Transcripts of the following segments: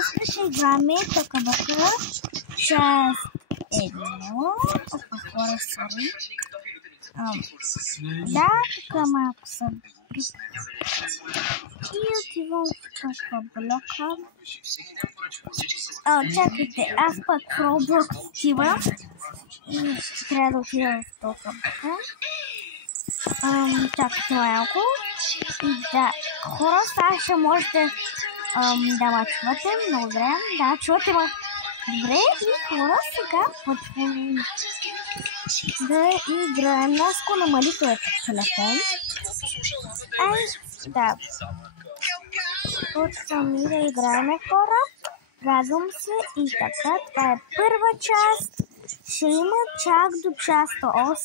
Днес ще играме Тока-Бока, част 1. Опа, хора, сори. Да, тук малко съм. И отивам в Тока-Блока. Чакайте, аз пък в Roblox отивам. И трябва да отивам в Тока-Бока. Чакайте малко. И да, хора, сега ще можете да ме чувате. Много добре. Да, чувате ме. Добре, и хора, сега почваме да играем. Наско намали този телефон. Да. Почваме да играем, хора. Радвам се и така. Това е първа част. Ще има чак до част 8.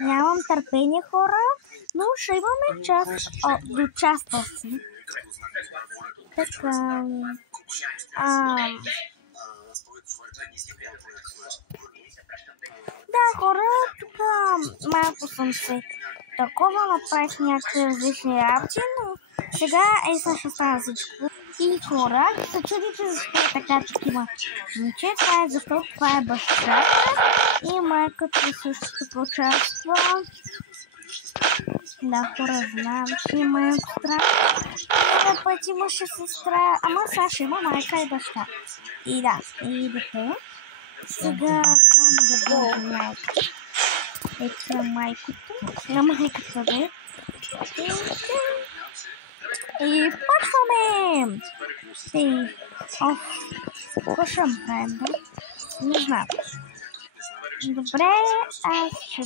Нямам търпение, хора, но ще имаме до част 8. Така. Да, хора, тук малко съм се такова, направих някакви различни работи, но сега ще стана всичко. И хора, се чудите защо е така такива момче, това е защото това е бащата и майката също участва. Да, хора, знам, че има една сестра. Един път имаше сестра, ама сега ще има майка и баща. И да, и дете. Сега само да бъде майката. Ето майката. На майката бе. И почваме! Какво ще направим, бе? Не знам. Добре, аз ще...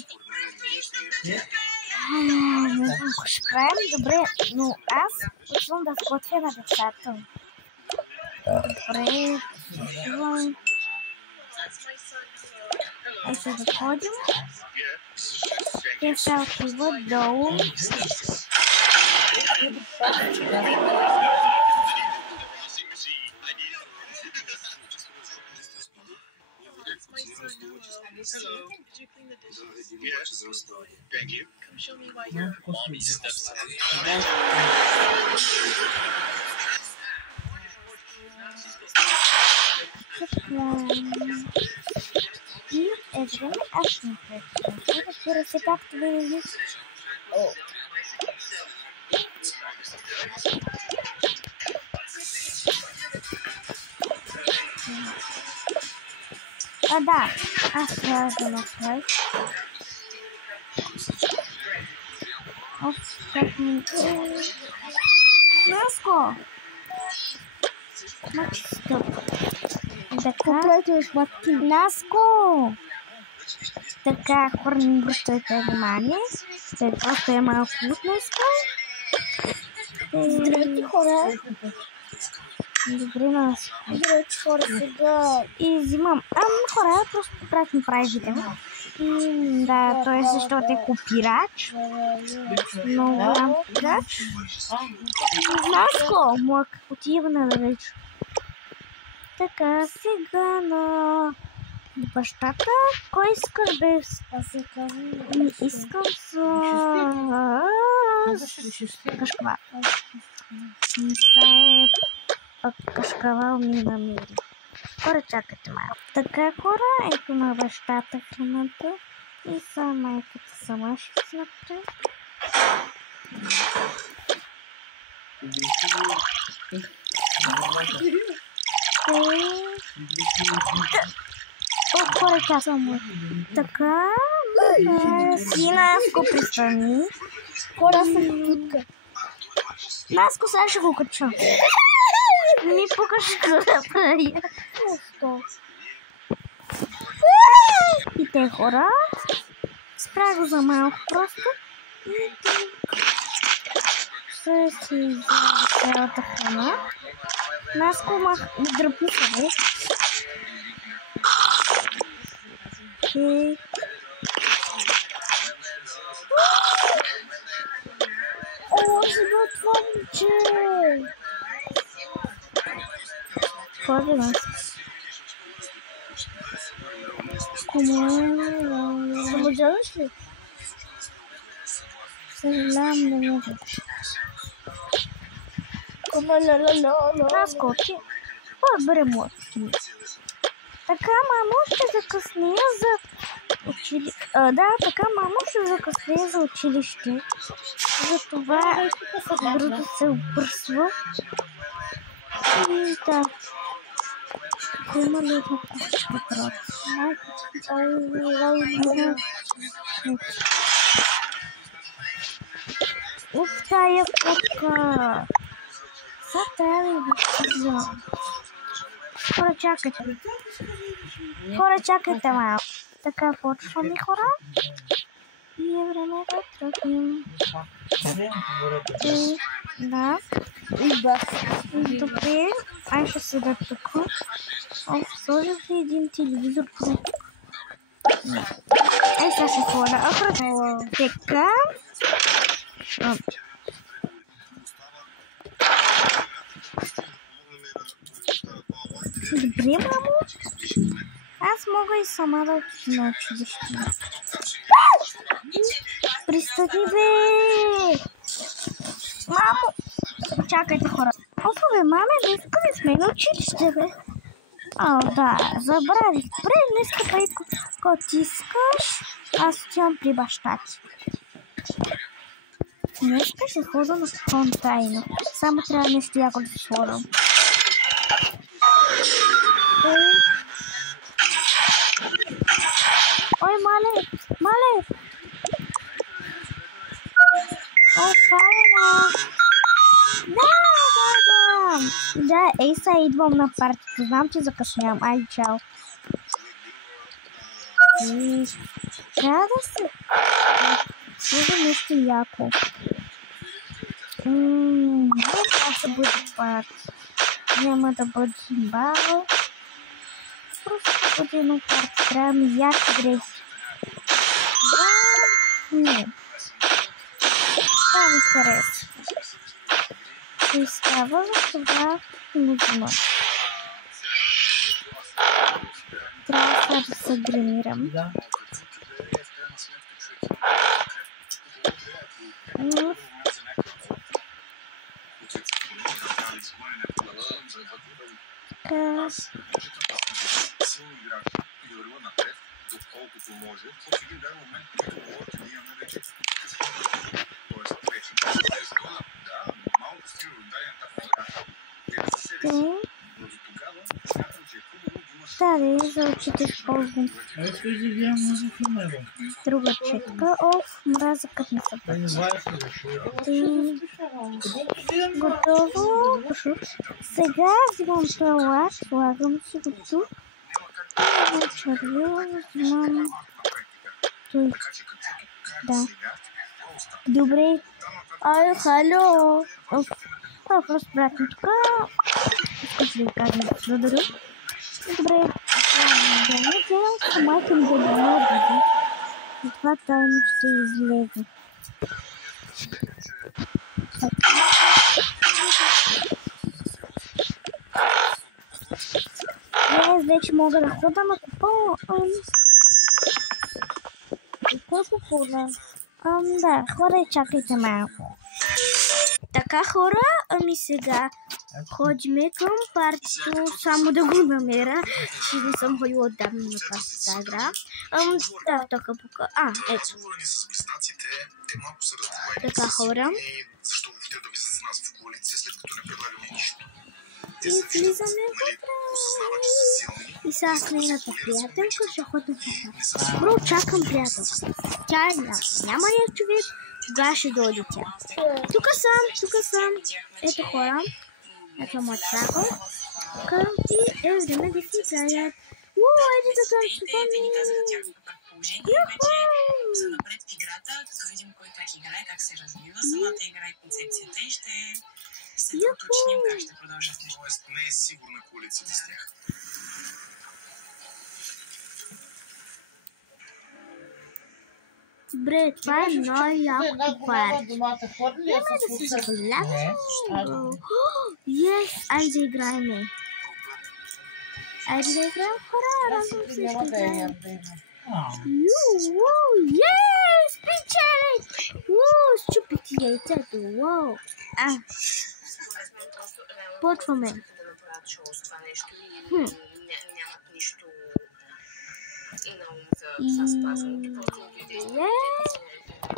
Не знам какво ще правим. Добре, но аз почвам да сготвя на децата. Добре, почвам. Ето да ходим. Те се отиват долу. Hello. Did you clean the dishes? Yes. Thank you. Come show me why your mommy steps in. И е време аз ще ме пречам. Разбира се, както винаги. Да, аз трябва да направя. Как ми... Наско! Мачи скъп. Така, Наско! Така, хора, не обръщайте внимание. След просто е малко от Наско. Здравейте, хора! Добре, Наско. Здравейте, хора, сега... И взимам. Хора, просто правих ми прави видео. Да, той защото е копирач. Много голям копирач. Наско, млък, отива на далеч. Така, сега на бащата. Кой искаш без? Аз се казвам... Искам с... Кашкавал. Това е пък кашкавал ми намери. Хора, чакайте малко. Така, хора, ето на бащата храната. И са майката сама ще се направи. Хора, чакам. Така, си Наско пристани. Хора, съм путка. Наско, сега ще го кача. Не ми пукаш да правя. И те, хора, спря го за малко просто. И ще си взема цялата храна. Наско дръпни се, бе. Окей. Защо това момче? Ходи, Наско. Самоделаш ли? Съжалявам, да можеш. Наско, Наско, ти. По-берем лодки. Така, мамо, ще закъснея за училище. Да, така, мамо, ще закъснея за училище. Затова бързо се обърсва. И да. Има ли една кучка пред? Уф, тая кучка. Сега трябва да излизам. Хора, чакайте. Хора, чакайте малко. Така почваме, хора. И е време да тръгнем. Да. Добре. Ай ще седа тук. Сложих ли един телевизор тук? Ай сега ще сложа. Така. Добре, мамо. Аз мога и сама да отида на училище. Пристъпи, бе! Мамо! Чакайте, хора. Офа, бе, маме, днеска не сме на училище, бе. Да, забравих. Добре, днеска пари, когато ти искаш, аз отивам при баща ти. Днеска ще хода на контайно. Само трябва нещо яко да сложам. Ой, мале! Мале! О, файна! Да, ей сега идвам на партията. Знам, че закъснявам. Ай, чао. Трябва да се... Сложа нещо яко. Това ще бъде парти. Няма да бъде бал. Просто ще бъде едно парти. Трябва ми яки дрехи. Не. Това ми хареса. Ще изстава за това не взима. Трябва сега да се гримирам. За очите използвам. Друга четка. Оф, мраза като не са готово. Сега взимам това, слагам си го тук. Взимам той. Да. Добре. Ай, хало. Това просто пратим тук. Искаш да ви кажа да се додаря. Добре. Да не гледам самата ми да не бъде. И това тайно ще излезе. Аз вече мога да хода на купон. Какво купона? Да, хора, чакайте малко. Така, хора, сега ходиме към партито, само да го намеря, че не съм ходила отдавна на тази игра. Да, така пока. Ето. Така, хора. И влизаме вътре. И сега с нейната приятелка ще ходим в партито. Бро, чакам приятелка. Тя няма ли човек? Кога ще дойде тя? Тук съм. Ето хора. Ето ме чакам. И е време да си играят. Айде да танцуваме. Добре, това е много яко парти. Няма да се забавляваме. Айде да играем. Айде да играем, хора. Разум се ще играем. Спичали! Счупи ти яйцето. Почваме. началства нещо и нямат нищо на ум за спазването. Просто видите.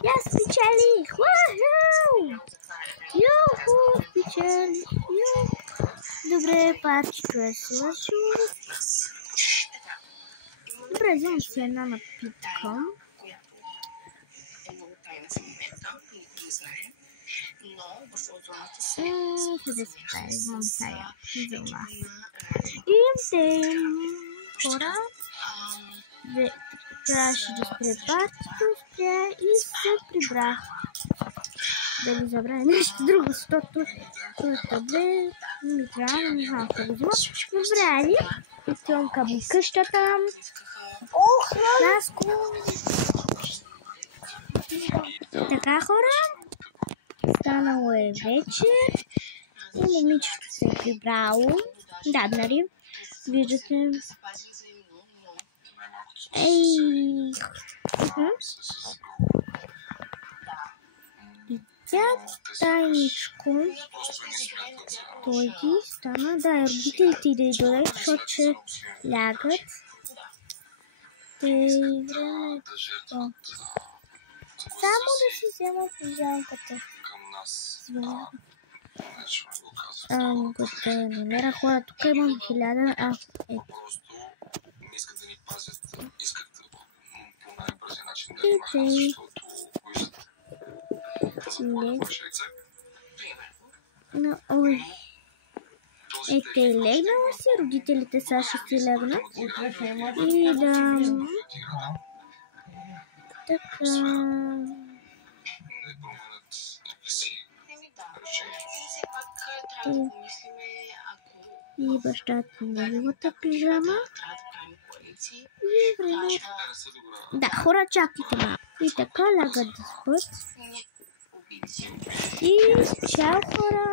Я спечелих! Юху, спечелих! Добре, парчето е свършило. Добре, вземам си една напитка. Е много тайна в момента, никой не знае. Но в озоната се Къде се тая? Вземам тая за нас. И хора. Трябваше да спре партито, спря и се прибрах. Да ви забравя нещо друго, защото къде ми трябва, не знам какво го взема. Добре, ли? Отивам към къщата. Наско. Така, хора. Станало е вечер. И момичето се е прибрало. Да, нали? Виждате. Ей! И тя тайничко дойди, стана, да, родителите и да дойдат, защото ще лягат. Само да си взема пижамката. Да намеря хора, тук имам 1000, ето. Искат да ни пазят, искат по най-бързия начин да ни махат, защото виждат. Ой. Ето и легнала си, родителите са ще си легнат. И да... Така... И бащата неговата пижама. И време... Да, хора, чакайте ма. И така лягат да спът. И чао, хора!